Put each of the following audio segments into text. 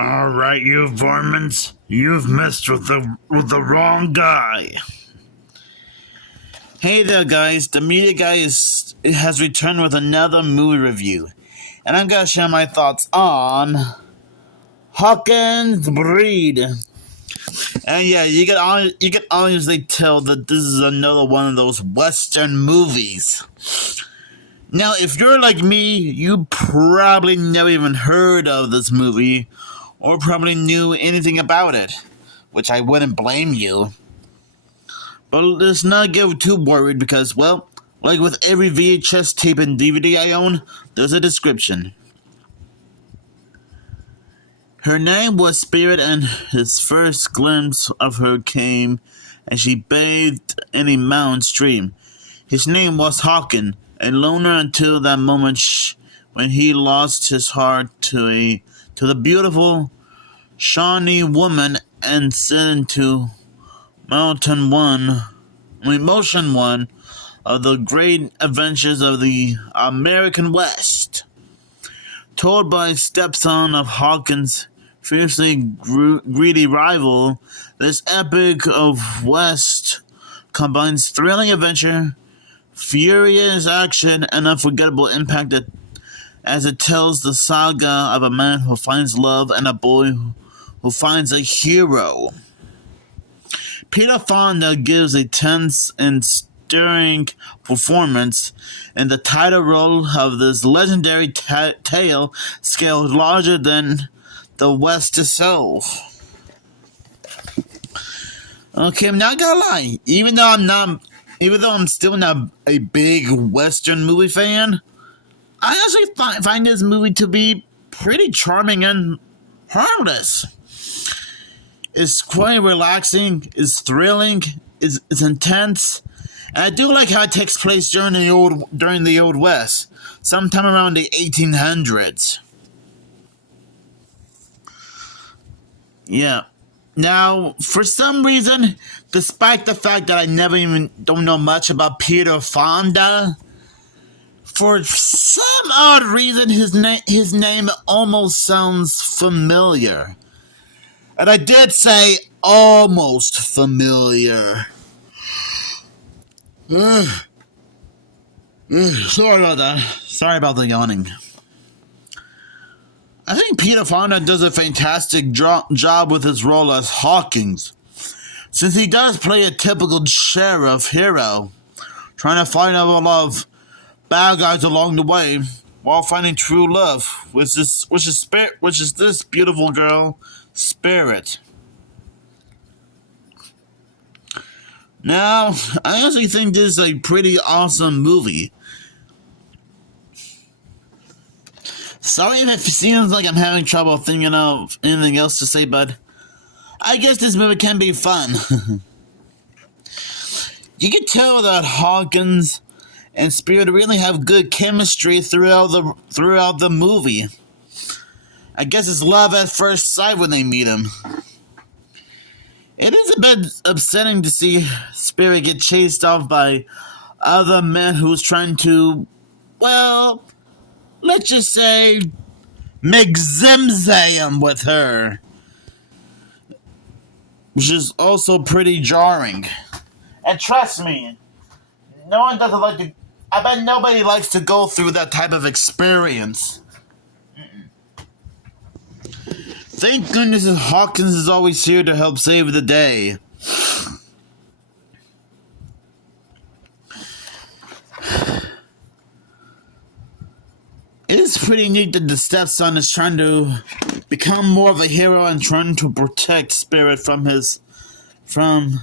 All right, you varmints, you've messed with the wrong guy. Hey there, guys. The media guy has returned with another movie review, and I'm gonna share my thoughts on Hawken's Breed. And yeah, you can honestly tell that this is another one of those Western movies. Now, if you're like me, you probably never even heard of this movie, or probably knew anything about it, which I wouldn't blame you. But let's not get too worried because, well, like with every VHS tape and DVD I own, there's a description. Her name was Spirit, and his first glimpse of her came as she bathed in a mountain stream. His name was Hawkin, a loner until that moment when he lost his heart to the beautiful Shawnee woman and sent into Motion One of the great adventures of the American West. Told by stepson of Hawkins' fiercely greedy rival, this epic of West combines thrilling adventure, furious action, and unforgettable impact as it tells the saga of a man who finds love and a boy who finds a hero. Peter Fonda gives a tense and stirring performance in the title role of this legendary tale scaled larger than the West itself. Okay, I'm not gonna lie. Even though I'm still not a big Western movie fan, I actually find this movie to be pretty charming and harmless. It's quite relaxing, it's thrilling, it's intense, and I do like how it takes place during the old West, sometime around the 1800s. Yeah. Now, for some reason, despite the fact that I don't know much about Peter Fonda, for some odd reason his name almost sounds familiar. And I did say almost familiar. Sorry about that. Sorry about the yawning. I think Peter Fonda does a fantastic job with his role as Hawkins, since he does play a typical sheriff hero, trying to find out a lot of bad guys along the way while finding true love, which is this beautiful girl, Spirit. Now, I actually think this is a pretty awesome movie. Sorry if it seems like I'm having trouble thinking of anything else to say, but I guess this movie can be fun. You can tell that Hawkins and Spirit really have good chemistry throughout the movie. I guess it's love at first sight when they meet him. It is a bit upsetting to see Spirit get chased off by other men who's trying to, well, let's just say, make zimzam with her. Which is also pretty jarring. And trust me, I bet nobody likes to go through that type of experience. Thank goodness Hawkins is always here to help save the day. It is pretty neat that the stepson is trying to become more of a hero and trying to protect Spirit from his family.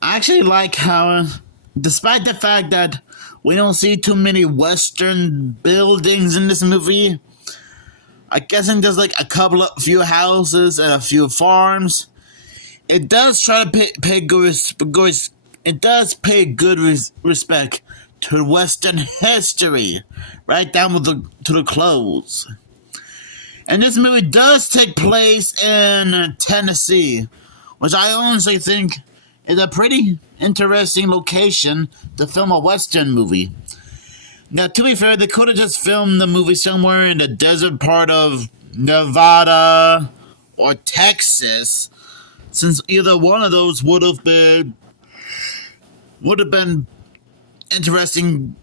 I actually like how, despite the fact that we don't see too many Western buildings in this movie, I'm guessing there's like a few houses and a few farms. It does try to pay good respect to Western history, right down to the clothes. And this movie does take place in Tennessee, which I honestly think is a pretty interesting location to film a Western movie. Now, to be fair, they could have just filmed the movie somewhere in the desert part of Nevada or Texas, since either one of those would have been interesting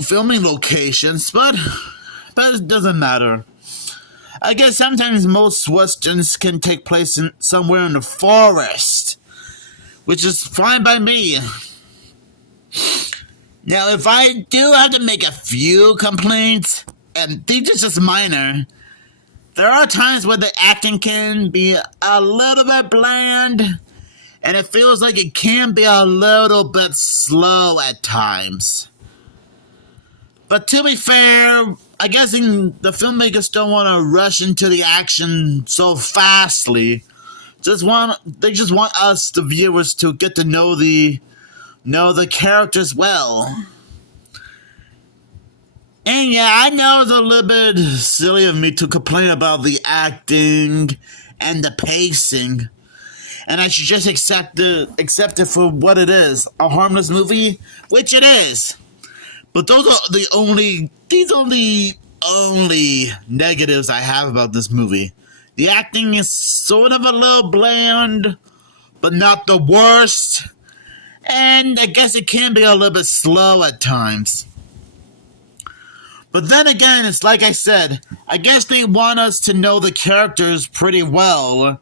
filming locations, but it doesn't matter. I guess sometimes most westerns can take place somewhere in the forest, which is fine by me. Now, if I do have to make a few complaints, and these are just minor, there are times where the acting can be a little bit bland, and it feels like it can be a little bit slow at times. But to be fair, I guess the filmmakers don't want to rush into the action so fastly. They just want us, the viewers, to get to know the characters well. And yeah, I know it's a little bit silly of me to complain about the acting and the pacing, and I should just accept it for what it is, a harmless movie, which it is. But those are the only negatives I have about this movie. The acting is sort of a little bland, but not the worst. And I guess it can be a little bit slow at times. But then again, it's like I said, I guess they want us to know the characters pretty well,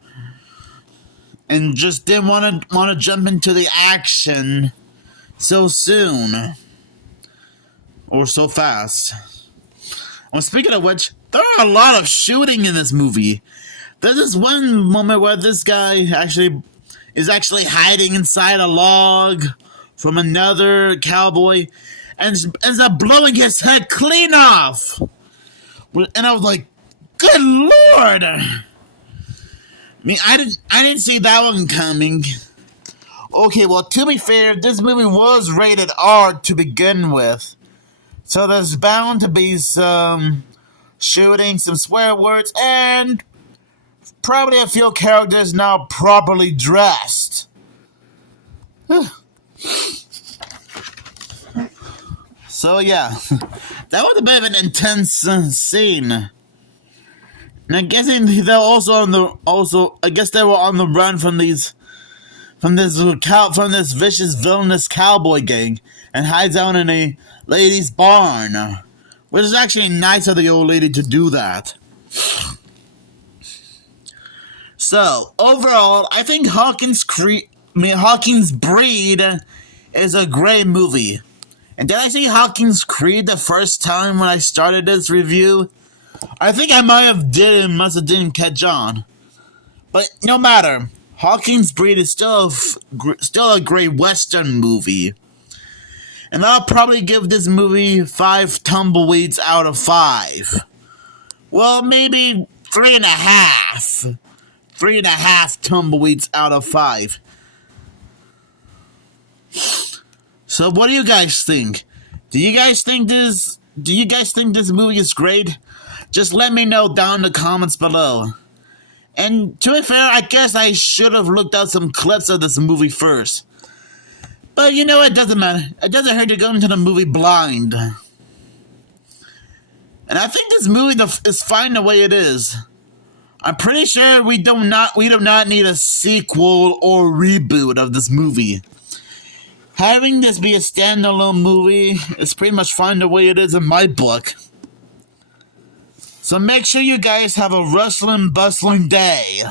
and just didn't want to jump into the action so soon. Or so fast. Well, speaking of which, there are a lot of shooting in this movie. There's this one moment where this guy is actually hiding inside a log from another cowboy and ends up blowing his head clean off. And I was like, good lord! I mean, I didn't see that one coming. Okay, well, to be fair, this movie was rated R to begin with. So there's bound to be some shooting, some swear words, and probably a few characters not properly dressed. So yeah, that was a bit of an intense scene. And I guess they were on the run from this vicious villainous cowboy gang, and hides out in a lady's barn, which is actually nice of the old lady to do that. So overall, I think Hawkins Breed is a great movie. And did I say Hawkins Creed the first time when I started this review? I think I must have didn't catch on. But no matter, Hawkins Breed is still a great Western movie. And I'll probably give this movie 5 tumbleweeds out of 5. Well, maybe 3.5. 3.5 tumbleweeds out of 5. So what do you guys think? Do you guys think this movie is great? Just let me know down in the comments below. And to be fair, I guess I should have looked up some clips of this movie first. But you know, it doesn't matter. It doesn't hurt to go into the movie blind. And I think this movie is fine the way it is. I'm pretty sure we do not need a sequel or reboot of this movie. Having this be a standalone movie is pretty much fine the way it is in my book. So make sure you guys have a rustling, bustling day.